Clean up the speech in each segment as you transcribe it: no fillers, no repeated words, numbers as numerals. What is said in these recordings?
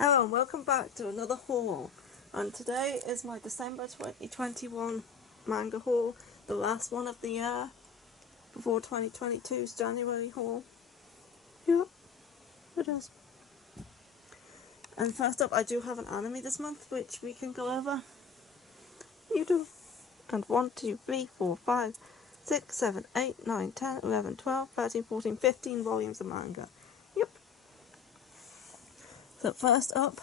Hello and welcome back to another haul, and today is my December 2021 manga haul, the last one of the year before 2022's January haul. Yep, it is. And first up, I do have an anime this month which we can go over. You do. And 1, 2, 3, 4, 5, 6, 7, 8, 9, 10, 11, 12, 13, 14, 15 volumes of manga. Yep. So first up,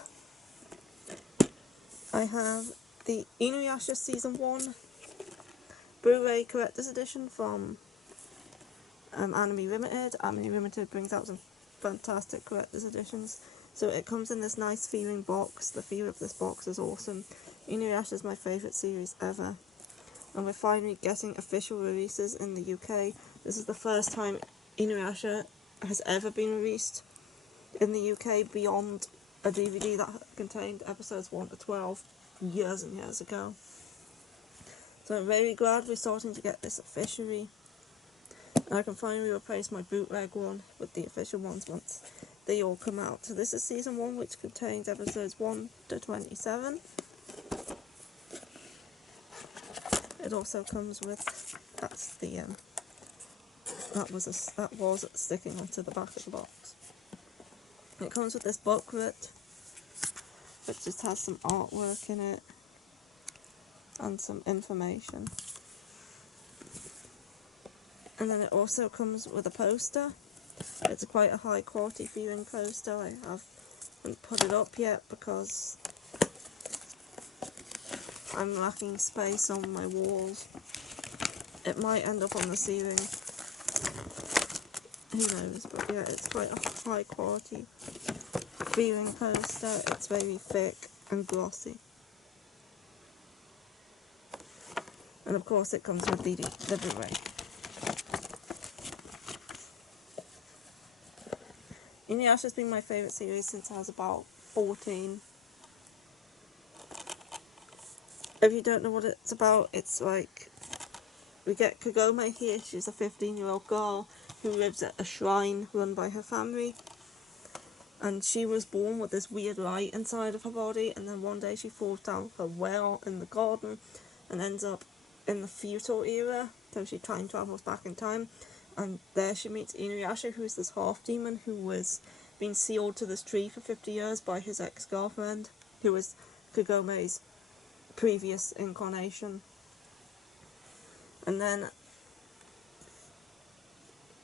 I have the Inuyasha Season 1 Blu-ray Collector's Edition from Anime Limited. Anime Limited brings out some fantastic collector's editions. So it comes in this nice feeling box. The feel of this box is awesome. Inuyasha is my favourite series ever. And we're finally getting official releases in the UK. This is the first time Inuyasha has ever been released in the UK beyond a DVD that contained episodes 1 to 12 years and years ago. So I'm very glad we're starting to get this officially. And I can finally replace my bootleg one with the official ones once they all come out. So this is season 1, which contains episodes 1 to 27. It also comes with that was sticking onto the back of the box. It comes with this booklet, which just has some artwork in it and some information. And then it also comes with a poster. It's quite a high quality feeling poster. I haven't put it up yet because I'm lacking space on my walls. It might end up on the ceiling. Who knows, but yeah, it's quite a high quality feeling poster. It's very thick and glossy. And of course it comes with the Blu-ray. Inuyasha has been my favourite series since I was about 14. If you don't know what it's about, it's like we get Kagome here. She's a 15-year-old girl who lives at a shrine run by her family. And she was born with this weird light inside of her body, and then one day she falls down her well in the garden and ends up in the feudal era. So she time travels back in time, and there she meets Inuyasha, who's this half-demon who was being sealed to this tree for 50 years by his ex-girlfriend, who was Kagome's previous incarnation. And then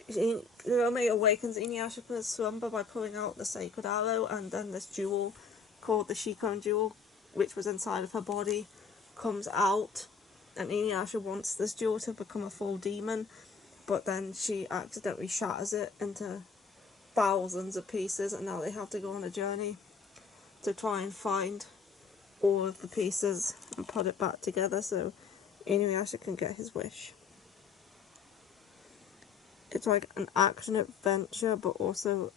Kagome awakens Inuyasha from his slumber by pulling out the sacred arrow, and then this jewel called the Shikon jewel, which was inside of her body, comes out, and Inuyasha wants this jewel to become a full demon, but then she accidentally shatters it into thousands of pieces, and now they have to go on a journey to try and find all of the pieces and put it back together so Inuyasha can get his wish. It's like an action adventure, but also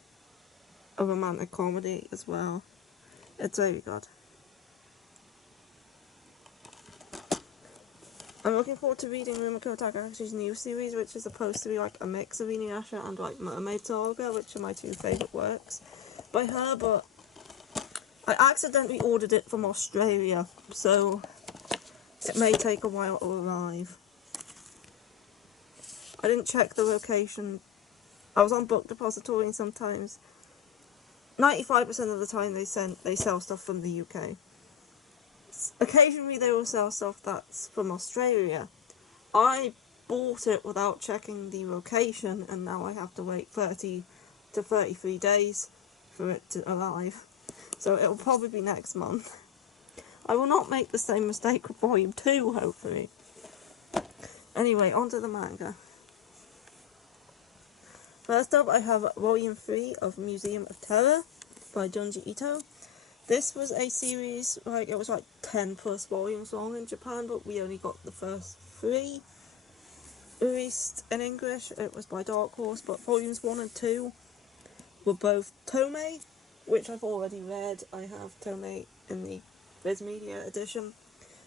a romantic comedy as well. It's very good. I'm looking forward to reading Rumiko Takahashi's new series, which is supposed to be like a mix of Inuyasha and like Mermaid Saga, which are my two favourite works by her, but I accidentally ordered it from Australia, so it may take a while to arrive. I didn't check the location. I was on Book Depository, and sometimes 95% of the time they sell stuff from the UK. Occasionally they will sell stuff that's from Australia. I bought it without checking the location, and now I have to wait 30 to 33 days for it to arrive. So it'll probably be next month. I will not make the same mistake with Volume 2, hopefully. Anyway, on to the manga. First up, I have Volume 3 of Museum of Terror by Junji Ito. This was a series, it was like 10 plus volumes long in Japan, but we only got the first 3 released in English. It was by Dark Horse, but volumes 1 and 2 were both Tomei, which I've already read. I have Tomei in the Viz Media edition,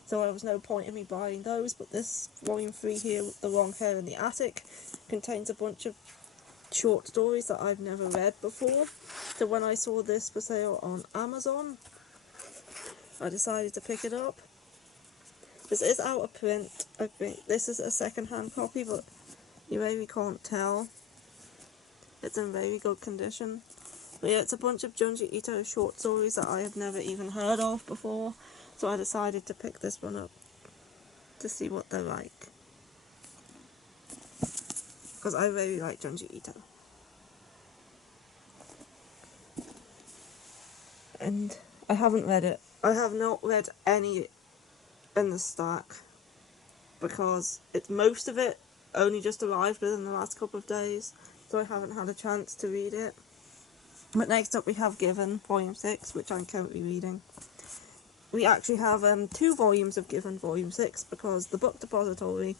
so there was no point in me buying those, but this volume 3 here, with The Long Hair in the Attic, contains a bunch of short stories that I've never read before. So when I saw this for sale on Amazon, I decided to pick it up. This is out of print. I think this is a second-hand copy, but you really can't tell. It's in very good condition. But yeah, it's a bunch of Junji Ito short stories that I have never even heard of before, so I decided to pick this one up to see what they're like. Because I really like Junji Ito. And I haven't read it. I have not read any in the stack, because it's most of it only just arrived within the last couple of days, so I haven't had a chance to read it. But next up we have Given, Volume 6, which I'm currently reading. We actually have 2 volumes of Given, Volume 6, because the book depository,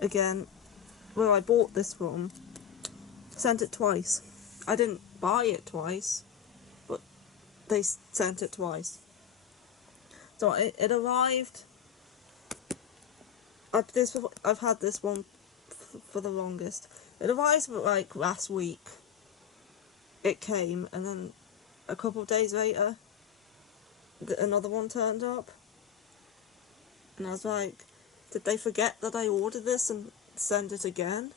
again, where I bought this from, sent it twice. I didn't buy it twice, but they sent it twice. So it arrived. I've had this one for the longest. It arrived like last week. It came, and then a couple of days later, another one turned up. And I was like, did they forget that I ordered this and send it again?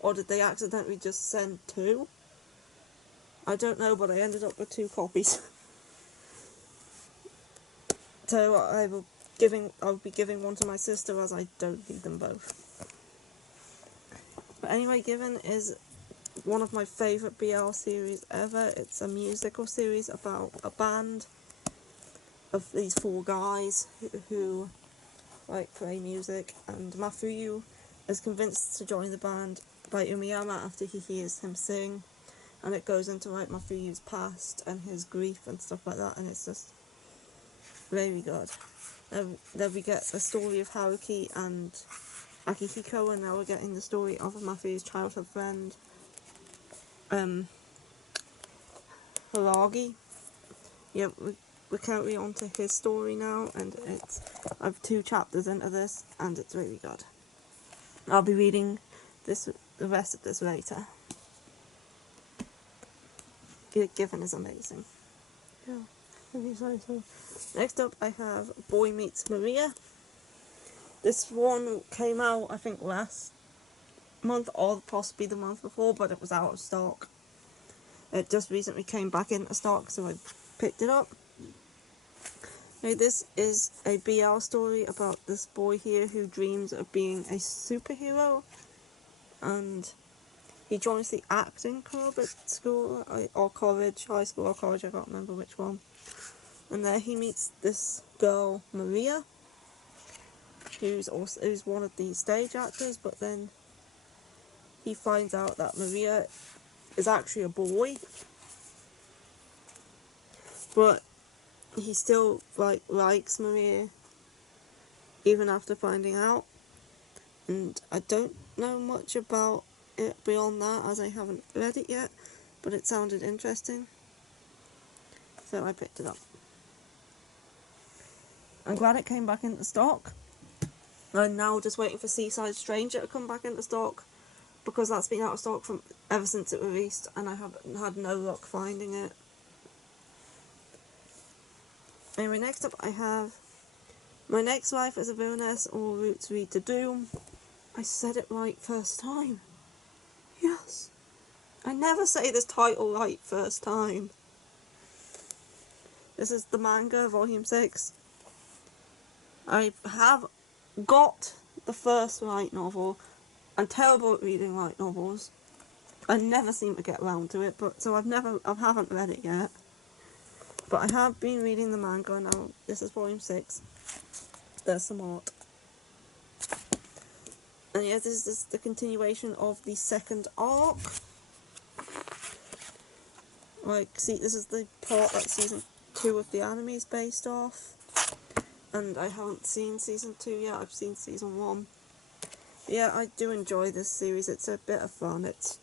Or did they accidentally just send 2? I don't know, but I ended up with 2 copies. So I'll be giving one to my sister, as I don't need them both. But anyway, Given is one of my favourite BL series ever. It's a musical series about a band of these 4 guys who like play music, and Mafuyu is convinced to join the band by Umiyama after he hears him sing, and it goes into like Mafuyu's past and his grief and stuff like that, and it's just very good. Then we get the story of Haruki and Akihiko, and now we're getting the story of Mafuyu's childhood friend, Haragi. Yeah, we're currently on to his story now, and I have 2 chapters into this, and it's really good. I'll be reading the rest of this later. Given is amazing. Yeah, next up I have Boy Meets Maria. This one came out, I think, last month, or possibly the month before, but it was out of stock. It just recently came back into stock, so I picked it up. Now, this is a BL story about this boy here who dreams of being a superhero, and he joins the acting club at school, or college, high school or college, I can't remember which one. And there he meets this girl, Maria, who's one of the stage actors, but then he finds out that Maria is actually a boy, but he still likes Maria even after finding out. And I don't know much about it beyond that, as I haven't read it yet, but it sounded interesting, so I picked it up. I'm glad it came back into stock. I'm now just waiting for Seaside Stranger to come back into stock, because that's been out of stock from ever since it released, and I haven't had no luck finding it. Anyway, next up I have My Next Life as a Villainess, or Roots Lead to Doom. I said it right first time. Yes. I never say this title right first time. This is the Manga, Volume 6. I have got the first light novel. I'm terrible at reading light novels. I never seem to get around to it, so I haven't read it yet. But I have been reading the manga now. This is Volume 6. There's some art. And yeah, this is the continuation of the second arc. See, this is the part that Season 2 of the anime is based off. And I haven't seen Season 2 yet, I've seen Season 1. Yeah, I do enjoy this series, it's a bit of fun. It's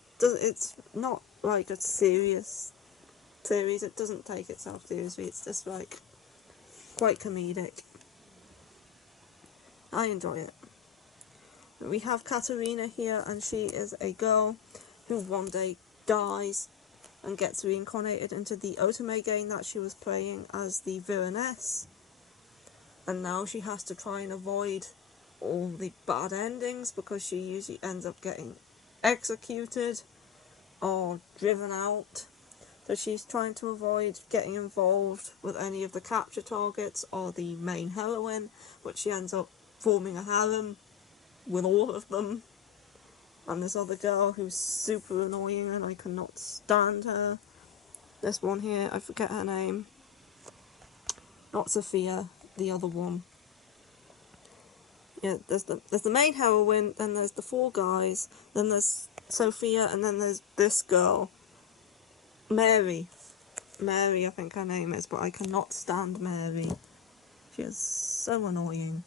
not like a serious series, it doesn't take itself seriously, it's just quite comedic. I enjoy it. We have Katarina here, and she is a girl who one day dies and gets reincarnated into the otome game that she was playing as the villainess, and now she has to try and avoid all the bad endings because she usually ends up getting executed or driven out. So she's trying to avoid getting involved with any of the capture targets or the main heroine, but she ends up forming a harem with all of them. And this other girl who's super annoying and I cannot stand her. This one here, I forget her name. Not Sophia, the other one. Yeah, there's the main heroine, then there's the four guys, then there's Sophia, and then there's this girl. Mary, I think her name is, but I cannot stand Mary. She is so annoying.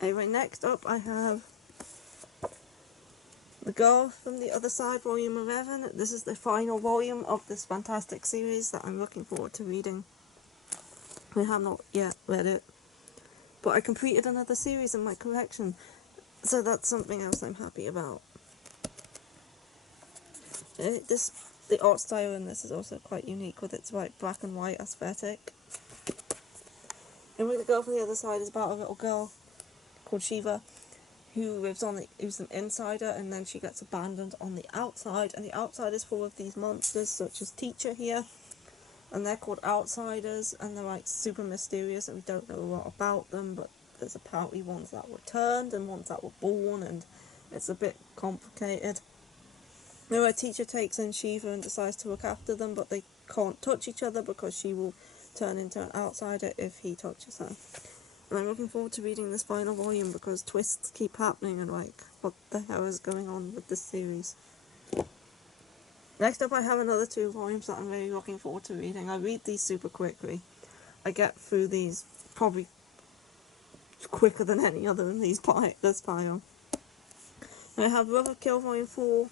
Anyway, next up I have The Girl from the Other Side, Volume 11. This is the final volume of this fantastic series that I'm looking forward to reading. I have not yet read it, but I completed another series in my collection, so that's something else I'm happy about. The art style in this is also quite unique with its black and white aesthetic. And The Girl from the Other Side is about a little girl called Shiva who who's an insider, and then she gets abandoned on the outside, and the outside is full of these monsters such as Teacher here, and they're called outsiders, and they're super mysterious and we don't know a lot about them, but there's apparently ones that were turned and ones that were born, and it's a bit complicated. Now, a Teacher takes in Shiva and decides to look after them, but they can't touch each other because she will turn into an outsider if he touches her. And I'm looking forward to reading this final volume because twists keep happening and what the hell is going on with this series. Next up I have another 2 volumes that I'm really looking forward to reading. I read these super quickly. I get through these probably quicker than any other in this pile. I have Love of Kill Volume 4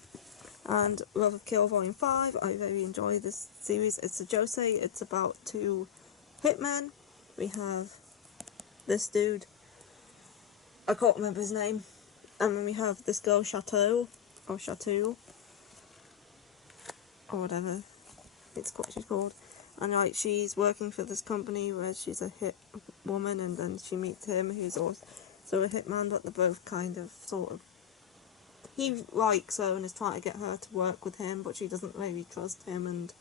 and Love of Kill Volume 5. I very enjoy this series. It's a josei. It's about 2 hitmen. We have this dude, I can't remember his name, and then we have this girl Chateau, or whatever she's called, and she's working for this company where she's a hit woman, and then she meets him who's also a hitman, but they're both he likes her and is trying to get her to work with him, but she doesn't really trust him, and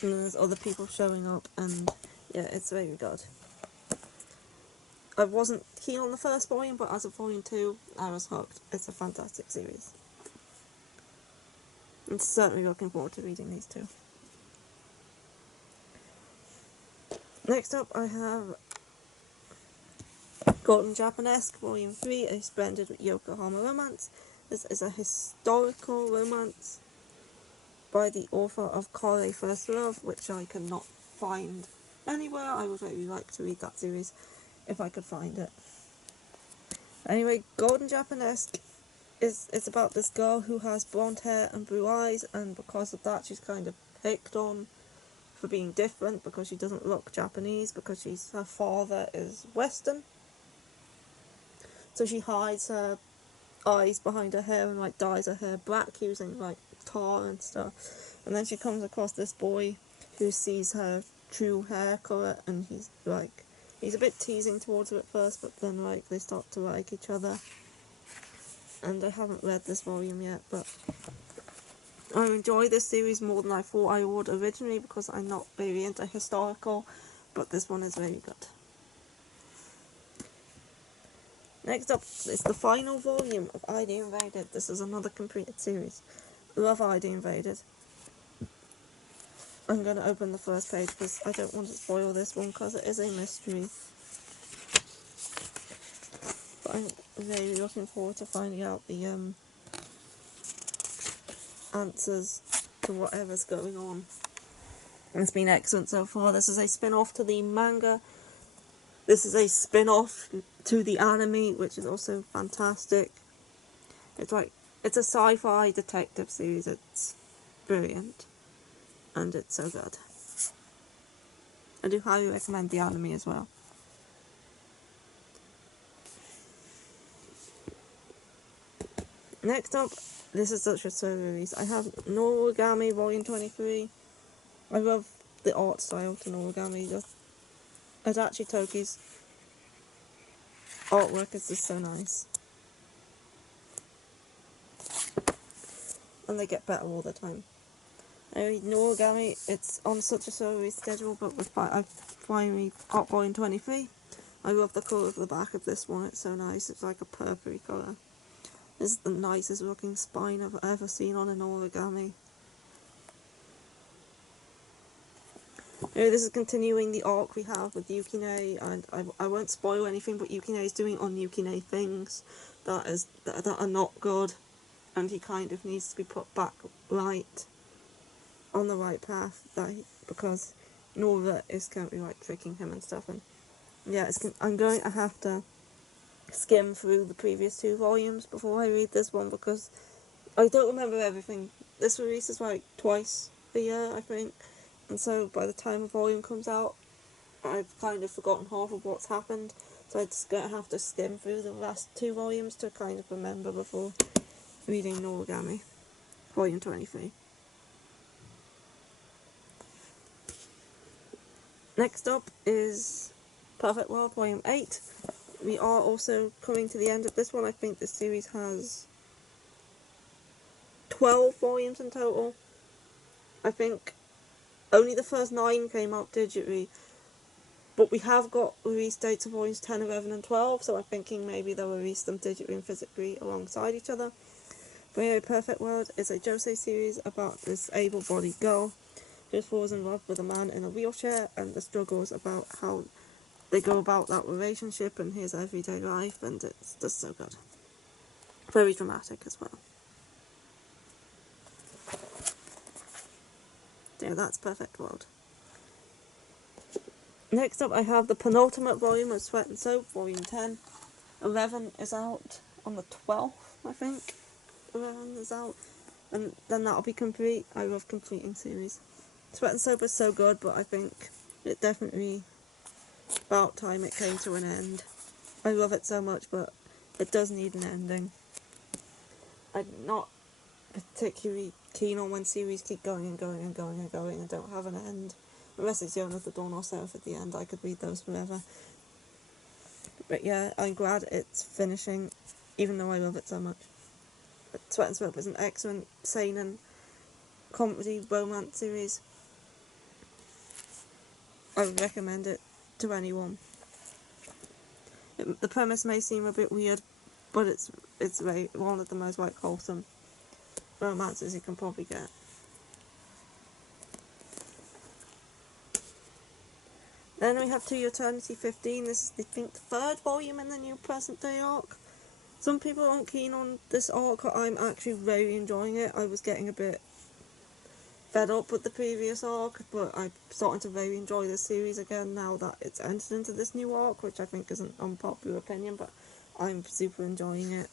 there's other people showing up, and yeah, it's very good. I wasn't keen on the first volume, but as of volume 2, I was hooked. It's a fantastic series. I'm certainly looking forward to reading these 2. Next up, I have Golden Japanesque, Volume 3, A Splendid Yokohama Romance. This is a historical romance by the author of Kore First Love, which I cannot find anywhere. I would really like to read that series if I could find it. Anyway, Golden Japanesque it's about this girl who has blonde hair and blue eyes, and because of that she's kind of picked on for being different because she doesn't look Japanese, because her father is Western. So she hides her eyes behind her hair and dyes her hair black using tar and stuff. And then she comes across this boy who sees her true hair colour, and he's a bit teasing towards her at first, but then they start to like each other. And I haven't read this volume yet, but I enjoy this series more than I thought I would originally because I'm not very into historical, but this one is very good. Next up is the final volume of ID Invaded. This is another completed series. I love ID Invaded. I'm going to open the first page because I don't want to spoil this one because it is a mystery. But I'm really looking forward to finding out the answers to whatever's going on. It's been excellent so far. This is a spin-off to the manga. This is a spin-off to the anime, which is also fantastic. It's a sci-fi detective series. It's brilliant. And it's so good. I do highly recommend the anime as well. Next up, this is such a slow release. I have Origami Volume 23. I love the art style to Origami. Adachi Toki's artwork is just so nice. And they get better all the time. I read Origami, it's on such a slow release schedule, but I finally got Volume 23. I love the colour of the back of this one, it's so nice. It's like a purpley colour. This is the nicest looking spine I've ever seen on an Origami. Anyway, this is continuing the arc we have with Yukine, and I won't spoil anything, but Yukine is doing un-Yukine things that are not good, and he kind of needs to be put back right, on the right path, because Nora is currently like tricking him and stuff, and yeah, I'm going to have to skim through the previous 2 volumes before I read this one, because I don't remember everything. This releases like twice a year, I think. And so by the time a volume comes out, I've kind of forgotten half of what's happened. So I'm just going to have to skim through the last 2 volumes to kind of remember before reading Origami, Volume 23. Next up is Perfect World, Volume 8. We are also coming to the end of this one. I think this series has 12 volumes in total. I think only the first 9 came out digitally, but we have got release dates of volumes 10, 11 and 12, so I'm thinking maybe they'll release them digitally and physically alongside each other. But yeah, Perfect World is a josei series about this able-bodied girl who falls in love with a man in a wheelchair, and the struggles about how they go about that relationship and his everyday life, and it's just so good. Very dramatic as well. Yeah, that's Perfect World. Next up, I have the penultimate volume of Sweat and Soap, Volume 10. 11 is out on the 12th, I think. 11 is out, and then that'll be complete. I love completing series. Sweat and Soap is so good, but I think it definitely about time it came to an end. I love it so much, but it does need an ending. I'm not particularly keen on when series keep going and going and going and going and don't have an end. Unless it's Yona the Dawn or Seraph at the end, I could read those forever. But yeah, I'm glad it's finishing, even though I love it so much. But Sweat and Soap is an excellent seinen comedy romance series. I would recommend it to anyone. The premise may seem a bit weird, but it's one of the most wholesome romances you can probably get. Then we have To Eternity 15. This is, I think, the 3rd volume in the new present day arc. Some people aren't keen on this arc. I'm actually very enjoying it. I was getting a bit fed up with the previous arc, but I'm starting to very enjoy this series again now that it's entered into this new arc, which I think is an unpopular opinion, but I'm super enjoying it.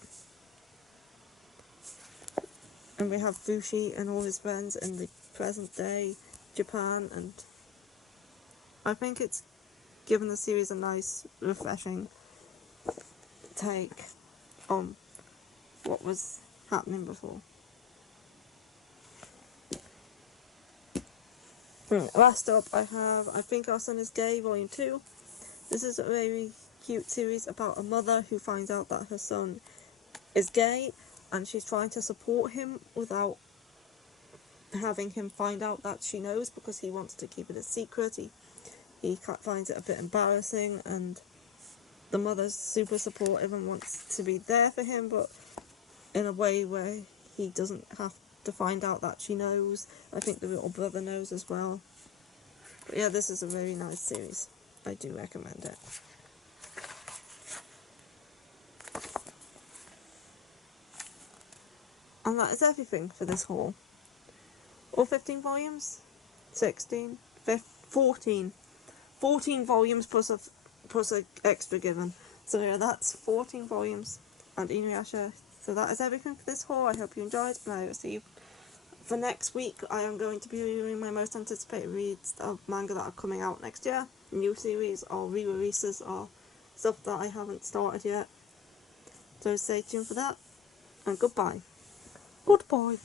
And we have Fushi and all his friends in the present day Japan, and I think it's given the series a nice, refreshing take on what was happening before. Last up, I have I Think Our Son Is Gay, Volume 2. This is a very cute series about a mother who finds out that her son is gay, and she's trying to support him without having him find out that she knows, because he wants to keep it a secret. He finds it a bit embarrassing, and the mother's super supportive and wants to be there for him, but in a way where he doesn't have to find out that she knows. I think the little brother knows as well. But yeah, this is a very nice series. I do recommend it. And that is everything for this haul. All 15 volumes? 16? 14. 14 volumes plus a extra given. So yeah, that's 14 volumes and Inuyasha. So that is everything for this haul. I hope you enjoyed, and I will see you for next week. I am going to be reviewing my most anticipated reads of manga that are coming out next year. New series or re-releases or stuff that I haven't started yet. So stay tuned for that. and goodbye. Goodbye.